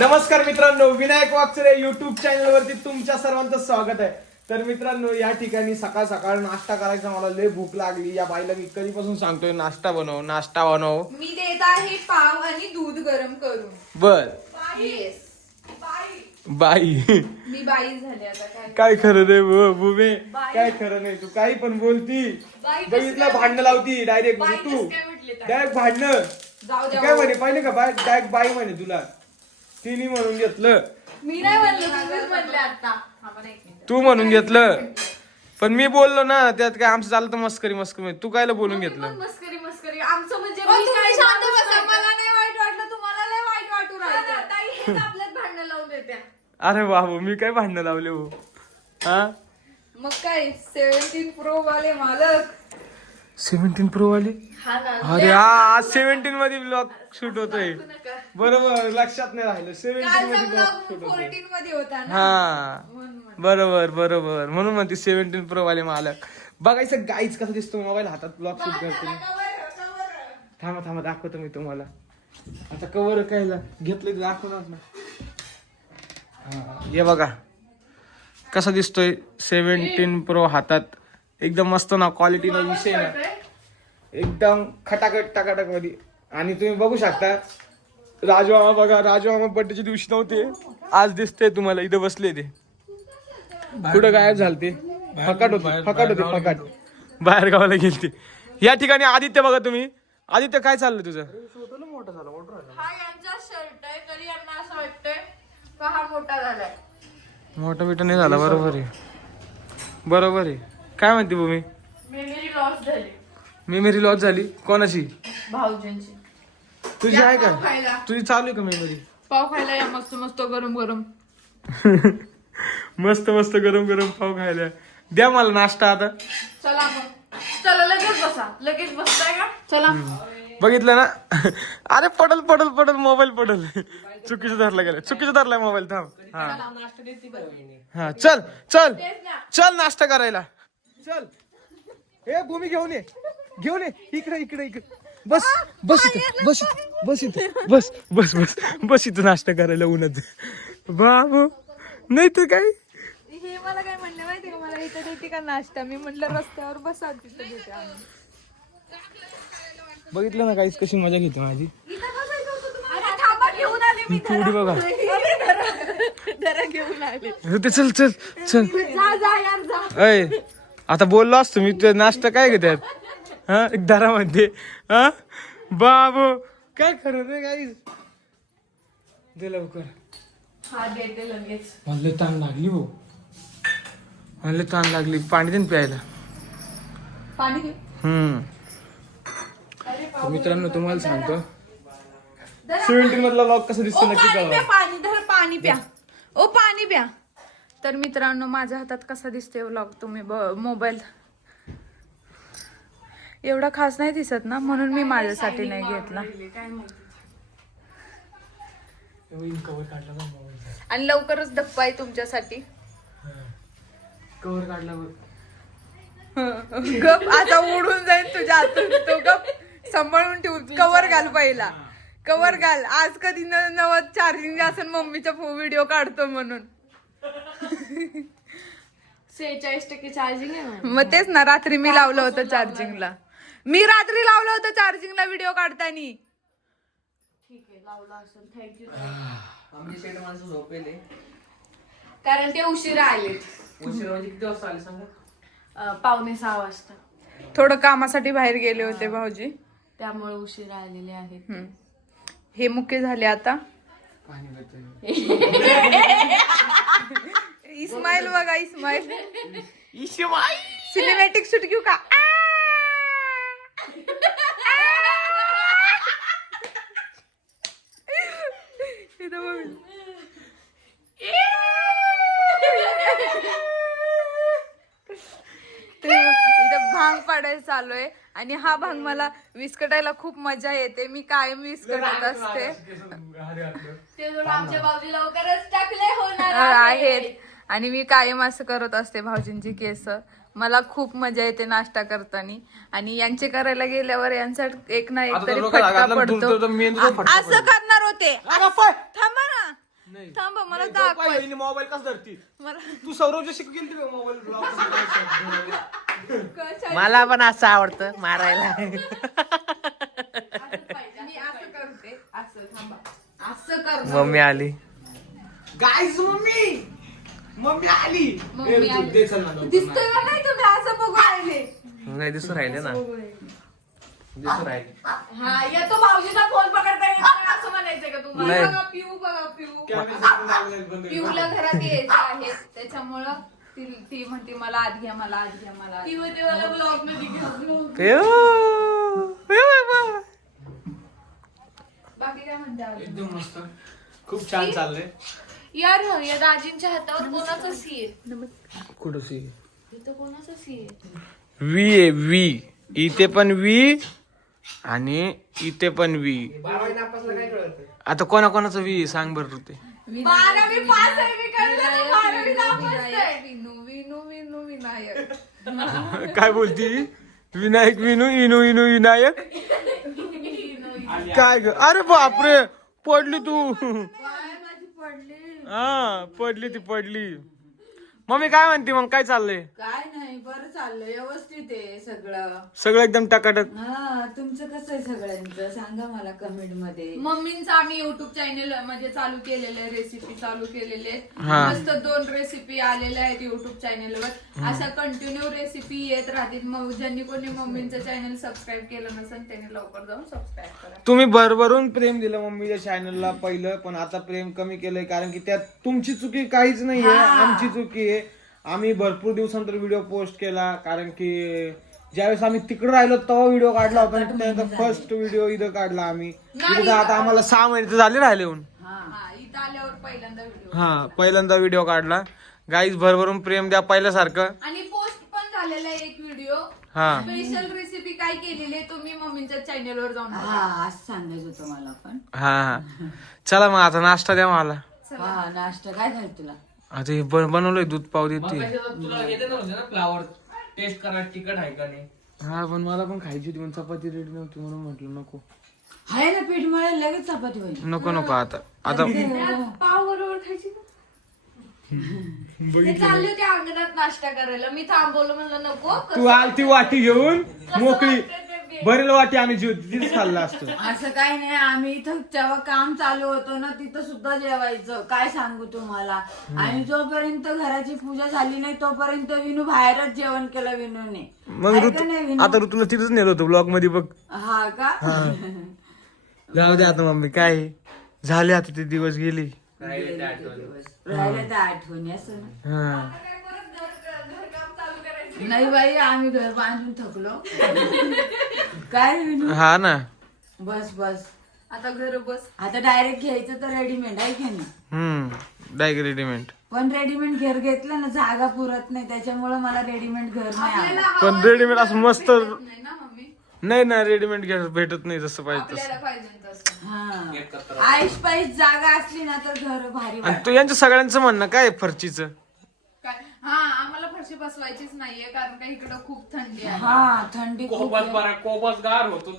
नमस्कार मित्रांनो Vinayak Wakchare YouTube channel वरती तुमच्या सर्वांचं स्वागत आहे. तर मित्रांनो या ठिकाणी सकाळ सकाळ नाश्ता करायचा मला लय भूक लागली. या बाईला मी कधीपासून सांगतोय नाश्ता बनव नाश्ता बनव. मी देत आहे पाव आणि दूध गरम करून. बर. येस बाई. मी बाई झाले आता काय. काय खरं रे बु- बुबे काय खरं नाही तू काही पण बोलती. बाई कसं बघितलं काय? भांडण लावती डायरेक्ट बाई तू. कसं काय म्हटले तर? डायरेक्ट भांडणं. जाऊ ती द्या काय. म्हणे पाहिले का बाय डायरेक्ट बाई म्हणे तुला. तिने म्हणून घेतलं. मी नाही म्हणलं तुम्हीच म्हणले आता. एक मिनिट. तू म्हणून घेतलं. पण मी बोललो ना त्यात काय आमचं झालं तर मस्करी मस्करी तू कायला बोलून घेतलं? मस्करी मस्करी. आमचं म्हणजे ओ, मी तुम्ही काय शांत माणूस बसा. नाही. मला? नाही वाईट वाटलं. तुम्हाला लय वाईट वाटू ना, राहिलं. ताई हेच आपल्यात भांडणं लावून देत्या. अरे बाबू मी काय भांडणं लावले हो? हा? मग काय सेव्हन्टीन प्रो वाले मालक. सेव्हन्टीन प्रो वाली? हा अरे हा आज सेव्हन्टीन मध्ये ब्लॉग शूट होतोय. बरोबर लक्षात नाही राहिलं. सेव्हन्टीन मध्ये ब्लॉग शूट होतोय. फोर्टीन मध्ये होता ना? हा. बरोबर बरोबर. म्हणून म्हणते सेव्हन्टीन प्रो वाले मालक. बघायचं गाईच कसं दिसतो मोबाईल हातात ब्लॉग शूट करते. थांबा थांबा दाखवतो मी तुम्हाला. आता कवर कायला? घेतलं तर दाखवणार ना. हा, हे बघा. कसा दिसतोय? सेव्हन्टीन प्रो हातात. एकदम मस्त ना क्वालिटीला विषय ना. एकदम खटाखट टकाटकमध्ये. आणि तुम्ही बघू शकता राजू मामा बघा राजू मामा बड्डेच्या दिवशी नव्हते. आज दिसते तुम्हाला इथं बसले ते. कुठं गायब झालते फकाट होते फकाट होते फकाट. बाहेर गावाला गेलते. या ठिकाणी आदित्य बघा तुम्ही. आदित्य काय चाललंय तुझं? हा यांचा शर्ट आहे तरी यांना असं वाटतंय का हा मोठा झालाय. मोठा बिटा नाही झाला बरोबर आहे. बरोबर आहे. काय म्हणते भूमी? मेमरी लॉस झाली. मेमरी लॉस झाली. कोणाची भाऊजींची. तुझी आहे पाव का तुझी चालू आहे का मेमरी पाव खायला या मस्त मस्त गरम गरम. मस्त मस्त गरम गरम पाव खायला. द्या मला नाश्ता आता. चला चला लगेच बसा. लगेच बसताय का? चला. बघितलं ना? अरे पडल पडल पडल मोबाईल पडल. चुकीचं धरला गेलं. चुकीचं धरलाय मोबाईल थांब. हा. हा चल चल. चल नाश्ता करायला. चल. ए भूमी घेऊन ये. घेऊन ये. इकडे इकडे इकडे. बस बस इथं बस इथं बस इथं. बस बस बस बस इथं नाश्ता करायला उन्हात. बाबू नाही तर काय? हे मला काय म्हणले माहिती का? मला इथं देते का नाश्ता. मी म्हटलं रस्त्यावर बसा तिथं देते आणून. बघितलं ना काहीच? कशी मजा घेते माझी. अरे थांबा घेऊन आले मी थोडी बघा. जरा घेऊन आले. ते चल चल चल. जा जा यार जा. अय आता बोललो असतो मी तुझा नाश्ता काय घेतात हा एक दारामध्ये हा? बाबू काय खरं रे काही दे लवकर. हा देते लगेच. मला ताण लागली हो. मला ताण लागली. पाणी देन प्यायला. पाणी हम्म. तर मित्रांनो तुम्हाला सांगतो. सेव्हन्टीन मधला लॉक कसं दिसतो नक्की पाणी कळवा. पाणी धर पाणी प्या. ओ पाणी प्या. तर मित्रांनो माझ्या हातात कसा दिसते व्लॉग तुम्ही? मोबाईल एवढा खास नाही दिसत ना म्हणून मी माझ्यासाठी नाही घेतला. आणि लवकरच धप्पा आहे तुमच्यासाठी. कवर काढला बघ गप आता उडून जाईल तुझ्या हातून. तो गप सांभाळून ठेवू. कवर घाल पहिला. कवर घाल. आज कधी नवत चार्जिंग असेल मम्मीचा व्हिडिओ काढतो म्हणून. सेहेचाळीस टक्के चार्जिंग आहे. मग तेच ना रात्री मी लावलं होतं चार्जिंगला मी रात्री लावलं होतं चार्जिंगला व्हिडिओ काढताना. ठीक आहे लावला असेल. थँक्यू आमची शेट माणसं झोपेले. कारण ते उशिरा आले. उशिरा म्हणजे किती वाजता आले सांगा? पावणे सहा वाजता. थोडं कामासाठी बाहेर गेले होते भाऊजी. त्यामुळे उशिरा आलेले आहेत हम्म. हे मुख्य झाले आता. पाणी. इस्माईल बघा इस्माईल सिनेमॅटिक शूट घेऊ का बघ. ते इथं भांग पाडायला चालू आहे आणि हा भांग मला विस्कटायला खूप मजा येते. मी कायम विस्कटत असते. ते जोड आमच्या बाजूला लवकरच टाकले होणार आहेत. आणि मी कायम असं करत असते भाऊजींची केस. मला खूप मजा येते नाश्ता करताना. आणि यांचे करायला गेल्यावर यांचा एक ना एक आता तरी फटका पडतो. फटका असं करणार होते. थांबा ना. मला दाखव. मोबाईल कसं धरती? मला तू सौरवच्या शिकू गेली मोबाईल मला पण असं आवडतं मारायला. मी असं करते. असं थांबा. असं करते मम्मी आली. Guys mummy! मम्मी आली मम्मी ए, तू आली. दे चल ना लवकर दिसतोय का नाही तुम्ही असं बघू राहिले नाही दिसून राहिले ना दिसून राहिले हा येतो भाऊजीचा फोन पकडता येत नाही असं म्हणायचंय का तुम्हाला. बघा पिऊ बघा पिऊ कॅमेरा लागलाय बंद कर. पिऊला घरात यायचं आहे त्याच्यामुळं ती ती म्हणते मला आत घ्या मला आत घ्या मला आत ती घ्या. म्हणते मला ब्लॉगमध्ये घेऊन पेव. पेव बाबा. बाकी काय म्हणते? एकदम मस्त खूप छान चाललंय यार या दाजींच्या हातावर कोणाचा सी आहे? कुठं सी? इथं कोणाचा सी आहे? वी आहे वी. इथे पण वी आणि इथे पण वी. आता कोणा कोणाचं वी आहे? सांग बरं ते बारावी पास आहे मी कळलं ना बारावी नापास विनायक. आहे. विनू विनू विनू विनायक. काय बोलती? विनायक विनू इनू इनू विनायक? काय ग? अरे बापरे पडली तू. हा पडली ती पडली. मम्मी काय म्हणते मग काय चाललंय? काय बरं चाललंय व्यवस्थित आहे सगळं. सगळं एकदम टकाटक. हा तुमचं कसं आहे सगळ्यांचं? सांगा मला कमेंटमध्ये मम्मींचं आम्ही युट्यूब चॅनल म्हणजे चालू केलेले रेसिपी चालू केलेले आहेत. हा. मस्त दोन रेसिपी आलेल्या आहेत युट्यूब चॅनलवर अशा कंटिन्यू रेसिपी येत राहतील. मग ज्यांनी कोणी मम्मींचं चॅनल सबस्क्राईब केलं नसेल त्यांनी लवकर जाऊन सबस्क्राईब करा. तुम्ही भरभरून प्रेम दिलं मम्मीच्या चॅनलला पहिलं पण आता प्रेम कमी केलंय कारण की त्यात तुमची चुकी काहीच नाहीये. आमची चुकी आहे. आम्ही भरपूर दिवसानंतर व्हिडिओ पोस्ट केला कारण की ज्यावेळेस आम्ही तिकडे राहिलो तेव्हा व्हिडिओ काढला होता आणि त्यानंतर फर्स्ट व्हिडिओ इथं काढला आम्ही. इथं आता आम्हाला सहा महिने तर झाले राहिले येऊन हा. पहिल्यांदा व्हिडिओ हा काढला. गाईज भरभरून प्रेम द्या पहिल्यासारखं. आणि पोस्ट पण झालेला आहे एक व्हिडिओ हा. स्पेशल रेसिपी काय केलेली आहे तुम्ही मम्मींच्या चॅनलवर जाऊन बघा. हा असं सांगायचं होतं मला पण. हा हा. चला मग आता नाश्ता द्या मला. हा नाश्ता. काय झालं तुला? आता हे बन- बनवलंय दूध पाव मग देते कशाचं तुला येते नव्हते ना फ्लावर टेस्ट करा तिखट आहे का नाही? हा पण मला पण खायची होती पण चपाती रेडी नव्हती म्हणून म्हटलं नको. आहे ना पीठ मळे लगेच चपाती होईल नको नको आता आता पाव बरोबर खायची का? ते चालले होते अंगणात नाश्ता करायला. मी थांबवलं म्हणलं नको तू आल ती वाटी घेऊन मोकळी बरेल वाटी आम्ही जेव तिथेच खाल्लं असतं. असं काही नाही आम्ही इथं जेव्हा काम चालू होतं ना तिथं सुद्धा जेवायचं. काय सांगू तुम्हाला? आणि जोपर्यंत घराची पूजा झाली नाही तोपर्यंत विनू बाहेरच जेवण केलं विनूने. मग आहे का ऋतू नाही विनू? आता ऋतूला तिथंच नेलं होतं ब्लॉगमध्ये बघ. हा का? जाऊ दे आता मम्मी काय? आहे? झाले आता ते दिवस गेले. राहिले ते आठवण. राहिल्या त्या आठवणी असं ना? हा. नाही बाई आम्ही घर बांधून थकलो. काय विनू? हा ना. बस बस. आता घर बस. आता डायरेक्ट घ्यायचं तर रेडीमेड आहे की नाही? हम्म डायरेक्ट रेडीमेड पण रेडीमेड घर घेतलं ना जागा पुरत नाही. त्याच्यामुळे मला रेडीमेड घर नाही आवडत. पण रेडीमेड असं मस्त नाही ना मम्मी? नाही ना रेडीमेड घ्या भेटत नाही जसं पाहिजे तसं. आपल्याला पाहिजे तसं. हा. एकत्र. आईश पाईश जागा असली ना तर घर भारी आणि तू यांच्या सगळ्यांचं म्हणणं काय आहे फरचीचं? काय? हा आम्हाला फरशी बसवायचीच नाहीये कारण का इकडं खूप थंडी आहे. हा थंडी खूप कोबस आहे. बरा कोबस गार होतो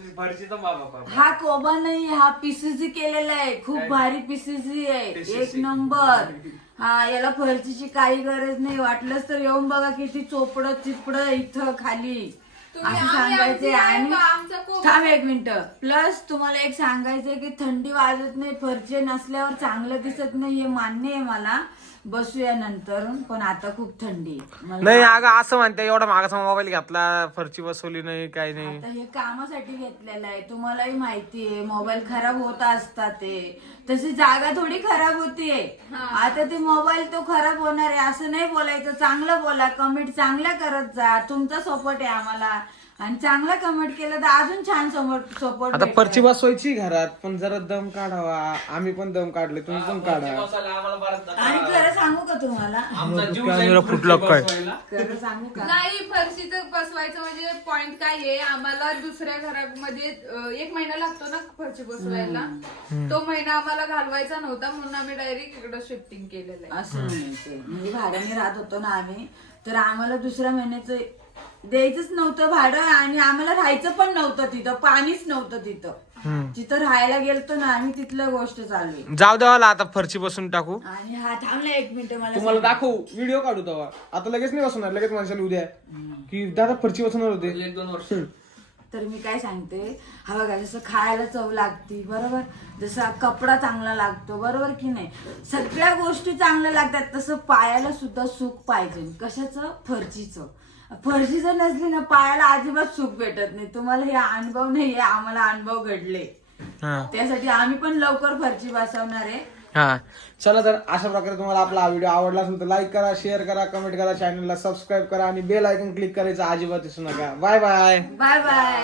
बाबा बाबा. हा कोबा नाही हा पीसीसी केलेला आहे. खूप भारी पीसीसी आहे. एक नंबर. हा याला फरचीची काही गरज नाही. वाटलंच तर येऊन बघा किती चोपड चिपड इथं खाली. तुम्ही- असं आम्ही सांगायचंय आमची आणि आहे, आमचा कोबा- थांब एक मिनिट. प्लस तुम्हाला एक सांगायचंय की थंडी वाजत नाही फरचे नसल्यावर चांगलं दिसत नाही हे मान्य आहे मला. बसूया नंतर पण आता खूप थंडी आहे. मला नाही अगं असं म्हणते एवढा मागाचा मोबाईल घेतला फरची बसवली नाही काही नाही. आता हे कामासाठी घेतलेलं आहे. तुम्हालाही माहिती आहे मोबाईल खराब होत असतात ते. तशी जागा थोडी खराब होतीये आता ते मोबाईल तो खराब होणार आहे असं नाही बोलायचं. चांगलं बोला कमेंट चांगल्या करत जा. तुमचा सपोर्ट आहे आम्हाला. आणि चांगला कमेंट केलं तर अजून छान सपोर्ट आता फरची बसवायची घरात पण जरा दम काढावा. आम्ही पण दम काढले तुम्ही पण काढा. आणि खरं सांगू का तुम्हाला? आमचा जीव कॅमेरा फुटला काय? खरं सांगू का? नाही फरशीचं बसवायचं म्हणजे पॉइंट काय आहे? आम्हाला दुसऱ्या घरामध्ये अं, एक महिना लागतो ना फरशी बसवायला. तो महिना आम्हाला घालवायचा नव्हता म्हणून आम्ही डायरेक्ट इकडे शिफ्टिंग केलेलं आहे. असं म्हणायचंय म्हणजे भाड्याने राहत होतो ना आम्ही. तर आम्हाला दुसऱ्या महिन्याचं द्यायचंच नव्हतं भाडं आणि आम्हाला राहायचं पण नव्हतं तिथं पाणीच नव्हतं तिथं. जिथं राहायला गेलतो ना आम्ही तिथलं गोष्ट चालू जाऊ द्यावाला आता फरची बसून टाकू. आणि हा थांब ना एक मिनिट मला तुम्हाला दाखवू व्हिडिओ काढू तेव्हा. आता लगेच नाही बसवणार लगेच माणसाला उद्या. की दादा फरची बसवणार होते. एक दोन वर्ष. तर मी काय सांगते? हा बघा जसं खायला चव लागती बरोबर? जसा कपडा चांगला लागतो बरोबर की नाही? सगळ्या गोष्टी चांगल्या लागतात तसं पायाला सुद्धा सुख पाहिजे. कशाचं? फरचीचं फरची जर नसली ना पायाला अजिबात सुख भेटत नाही. तुम्हाला हे अनुभव नाही आहे आम्हाला अनुभव घडले. त्यासाठी आम्ही पण लवकर फरची बसवणार आहे. हा. चला तर अशा प्रकारे तुम्हाला आपला हा व्हिडिओ आवडला असेल तर लाईक करा शेअर करा कमेंट करा चॅनलला सबस्क्राईब करा आणि बेल आयकन क्लिक करायचं अजिबात विसरू नका. Bye bye bye bye